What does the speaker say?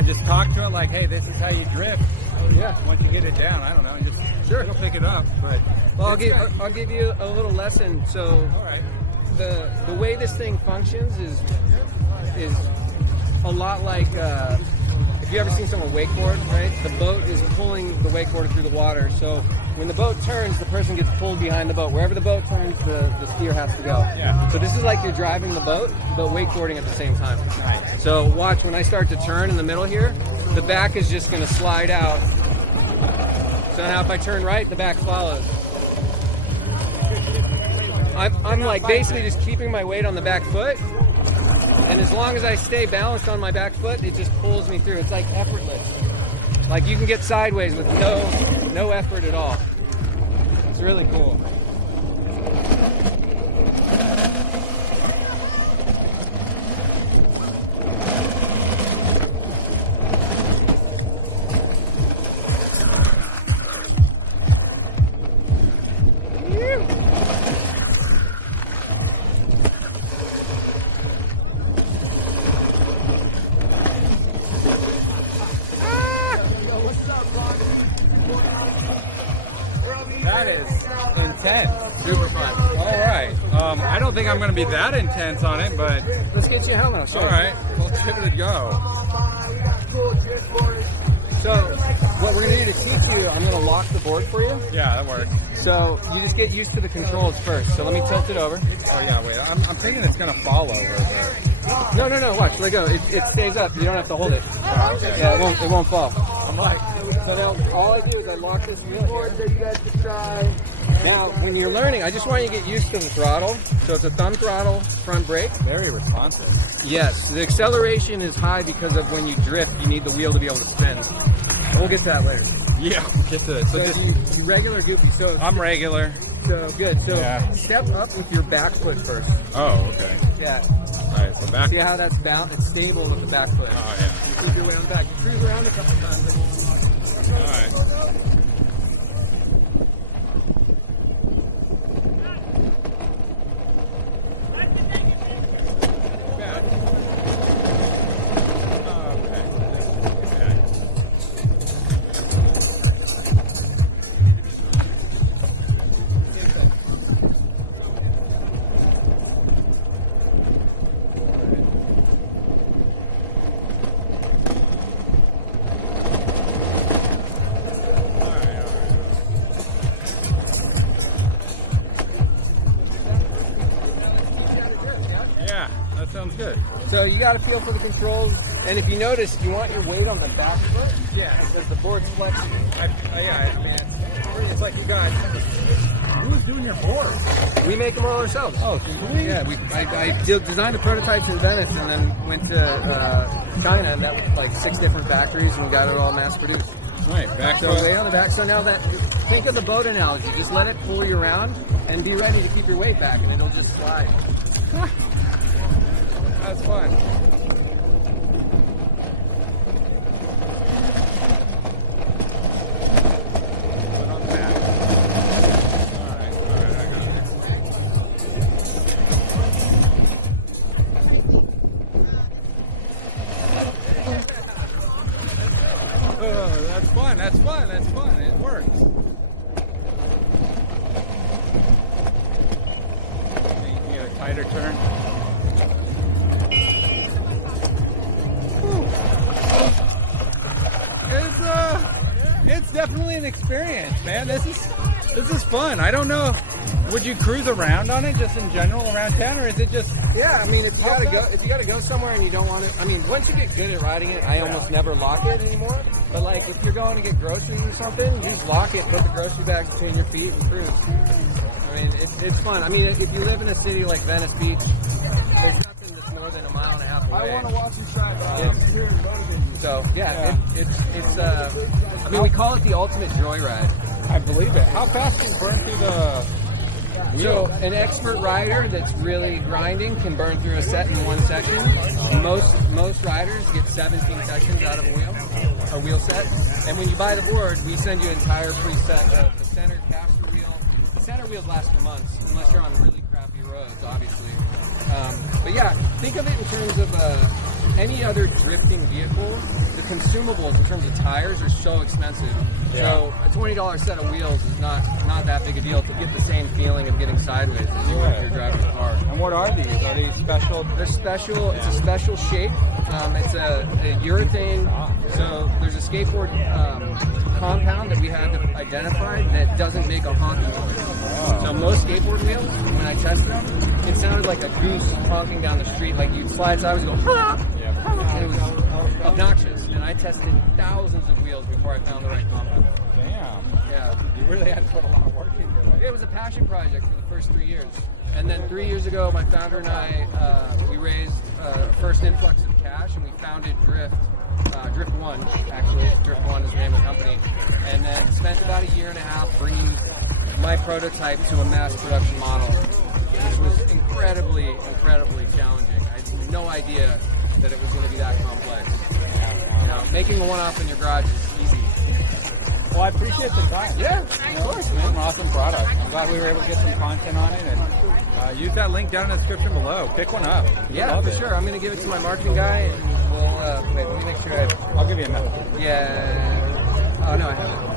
and just talk to it like, hey, this is how you drift. Yeah. Once you get it down, I don't know, just it'll pick it up. But Well, I'll give you a little lesson. So all right. the way this thing functions is a lot like if you ever seen someone wakeboard, right? The boat is pulling the wakeboarder through the water. So when the boat turns, the person gets pulled behind the boat. Wherever the boat turns, the skier has to go. Yeah. So this is like you're driving the boat, but wakeboarding at the same time. Nice. So watch, when I start to turn in the middle here, the back is just going to slide out. So now if I turn right, the back follows. I'm like basically just keeping my weight on the back foot, and as long as I stay balanced on my back foot, it just pulls me through. It's like effortless. Like you can get sideways with no effort at all. It's really cool. That is intense. Super fun. All right. I don't think I'm going to be that intense on it, but Let's get you a helmet. Sure. all right. Let's give it a go. So what we're going to do to teach you, I'm going to lock the board for you. Yeah, that works. So you just get used to the controls first. So let me tilt it over. Oh, yeah, wait. I'm thinking it's going to fall over. No. Watch. Let go. It stays up. You don't have to hold it. Oh, okay. Yeah, it won't fall. I'm like, So now all I do is I lock this board so you guys can try. Now, when you're learning, I just want you to get used to the throttle. So it's a thumb throttle front brake. very responsive. Yes, the acceleration is high because of when you drift, you need the wheel to be able to spin. We'll get to that later. Yeah, get to it. So So just, you regular goofy. So I'm good. So Yeah. step up with your back foot first. Oh, okay. Yeah. All right, so back. See how that's balanced? It's stable with the back foot. Oh, yeah. You cruise your way on back. You cruise around a couple times. All right. Bad. Oh, okay. Bad. Yeah, that sounds good. So you got to feel for the controls. And if you notice, you want your weight on the back foot. Yeah. Because the board's flexible. I mean, it's like you guys. Who's doing your board? We make them all ourselves. Oh, sweet. Yeah, I designed the prototypes in Venice and then went to China and met with like 6 different factories and we got it all mass produced. Right, back So way on the back. So now that, think of the boat analogy. Just let it pull you around and be ready to keep your weight back and it'll just slide. That's fun. Put on the back. All right, I got it. Oh, that's fun. It works. You get a tighter turn. It's definitely an experience, man. This is fun. I don't know. Would you cruise around on it just in general around town, or is it just? Yeah, I mean, if you gotta go somewhere and you don't want to, I mean, once you get good at riding it, I almost never lock it anymore. But like, if you're going to get groceries or something, you just lock it, put the grocery bag between your feet, and cruise. I mean, it's fun. I mean, if you live in a city like Venice Beach, there's nothing that's more than a mile and a half away. I want to watch you try. So yeah, it's I mean, we call it the ultimate joyride. I believe it. How fast can you burn through the So an expert rider that's really grinding can burn through a set in one section. Most riders get 17 sections out of a wheel set. And when you buy the board, we send you an entire preset of the center caster wheel. The center wheels last for months, unless you're on really crappy roads, obviously. But yeah, think of it in terms of any other drifting vehicle, the consumables in terms of tires are so expensive. So a $20 set of wheels is not that big a deal to get the same feeling of getting sideways as you would if you're driving a car. And what are these? Are these special? They're special. It's a special shape. It's a urethane. So there's a skateboard compound that we had to identify that doesn't make a honking noise. So most skateboard wheels, when I tested them, it sounded like a goose honking down the street. Like you'd slide sideways and go, ha! And it was obnoxious. And I tested thousands of wheels before I found the right compound. Damn. Yeah. You really had to put a lot of work into it. It was a passion project for the first 3 years. And then 3 years ago, my founder and I, we raised our first influx of cash, and we founded Dryft. Dryft One, actually. Dryft One is the name of the company. And then spent about a year and a half bringing my prototype to a mass production model, which was incredibly, incredibly challenging. I had no idea that it was going to be that complex. You know, making a one-off in your garage is easy. Well, I appreciate the time. Yeah, of course, It's man. an awesome product. I'm glad we were able to get some content on it, and use that link down in the description below. Pick one up. Yeah, Love for it. sure. I'm going to give it to my marketing guy, and we'll, wait, let me make sure I'll give you a minute. yeah. Oh, no, I haven't.